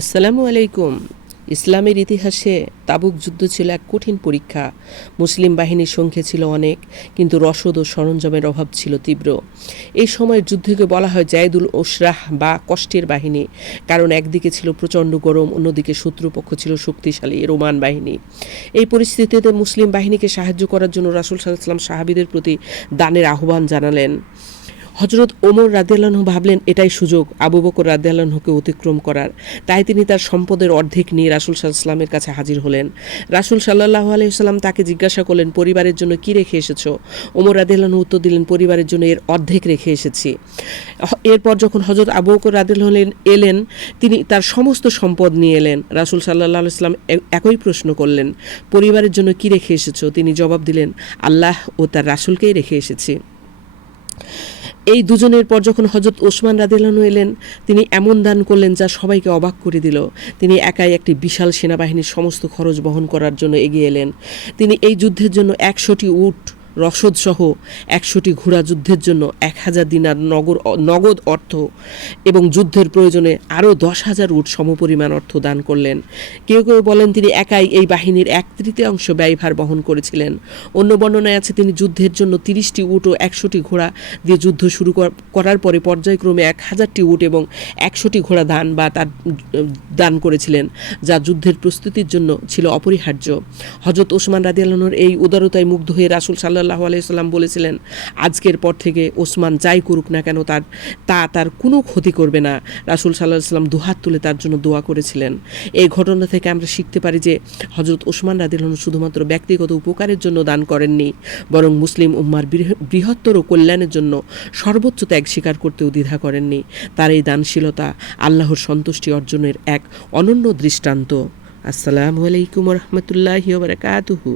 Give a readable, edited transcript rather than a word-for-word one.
আসসালামু আলাইকুম। ইসলামের ইতিহাসে তাবুক যুদ্ধ ছিল এক কঠিন পরীক্ষা। মুসলিম বাহিনীর সংখ্যা ছিল অনেক, কিন্তু রসদ ও সরঞ্জামের অভাব ছিল তীব্র। এই সময়ের যুদ্ধকে বলা হয় জায়দুল ওসরাহ বা কষ্টের বাহিনী, কারণ একদিকে ছিল প্রচণ্ড গরম, অন্যদিকে শত্রুপক্ষ ছিল শক্তিশালী রোমান বাহিনী। এই পরিস্থিতিতে মুসলিম বাহিনীকে সাহায্য করার জন্য রাসূল সাল্লাল্লাহু আলাইহি ওয়াসাল্লাম সাহাবীদের প্রতি দানের আহ্বান জানালেন। হজরত ওমর রাদিয়াল্লাহু ভাবলেন এটাই সুযোগ আবু বকর রাদিয়াল্লাহুকে অতিক্রম করার। তাই তিনি তার সম্পদের অর্ধেক নিয়ে রাসূল সাল্লাল্লাহু আলাইহি ওয়াসাল্লামের কাছে হাজির হলেন। রাসূল সাল্লাল্লাহু আলাইহি ওয়াসাল্লাম তাকে জিজ্ঞাসা করলেন, পরিবারের জন্য কি রেখে এসেছো? ওমর রাদিয়াল্লাহু উত্তর দিলেন, পরিবারের জন্য এর অর্ধেক রেখে এসেছি। এরপর যখন হজরত আবু বকর রাদিয়াল্লাহু এলেন, তিনি তার সমস্ত সম্পদ নিয়ে এলেন। রাসূল সাল্লাল্লাহু আলাইহি ওয়াসাল্লাম একই প্রশ্ন করলেন, পরিবারের জন্য কি রেখে এসেছো? তিনি জবাব দিলেন, আল্লাহ ও তার রাসূলকেই রেখে এসেছি। এই দুজনের পর যখন হজরত ওসমান রাদিয়াল্লাহু এলেন, তিনি এমন দান করলেন যা সবাইকে অবাক করে দিল। তিনি একাই একটি বিশাল সেনাবাহিনীর সমস্ত খরচ বহন করার জন্য এগিয়ে এলেন। তিনি এই যুদ্ধের জন্য ১০০টি উট রসদসহ ১০০টি ঘোড়া, যুদ্ধের জন্য ১,০০০ দিনার নগদ অর্থ এবং যুদ্ধের প্রয়োজনে আরও ১০,০০০ উট সমপরিমাণ অর্থ দান করলেন। কেউ কেউ বলেন তিনি একাই এই বাহিনীর ১/৩ ব্যয়ভার বহন করেছিলেন। অন্য বর্ণনায় আছে তিনি যুদ্ধের জন্য ৩০টি উট ও ১০০টি ঘোড়া দিয়ে যুদ্ধ শুরু করার পরে পর্যায়ক্রমে ১,০০০টি উট এবং ১০০টি ঘোড়া দান করেছিলেন, যা যুদ্ধের প্রস্তুতির জন্য ছিল অপরিহার্য। হযরত ওসমান রাদিয়াল্লাহুর এই উদারতায় মুগ্ধ হয়ে রাসূল সাল্লাল্লাহু আলাইহি ওয়াসাল্লাম বলেছিলেন, আজকের পর থেকে ওসমান যাই করুক না কেন তার কোনো ক্ষতি করবে না। রাসূল সাল্লাল্লাহু আলাইহি ওয়াসাল্লাম দুহাত তুলে তার জন্য দোয়া করেছিলেন। এই ঘটনা থেকে আমরা শিখতে পারি যে হযরত ওসমান রাদিয়াল্লাহু শুধুমাত্র ব্যক্তিগত উপকারের জন্য দান করেননি, বরং মুসলিম উম্মার বৃহত্তর কল্যাণের জন্য সর্বোচ্চ ত্যাগ স্বীকার করতেও দ্বিধা করেননি। তার এই দানশীলতা আল্লাহর সন্তুষ্টি অর্জনের এক অনন্য দৃষ্টান্ত। আসসালামু আলাইকুম ওয়া রাহমাতুল্লাহি ওয়া বারাকাতুহু।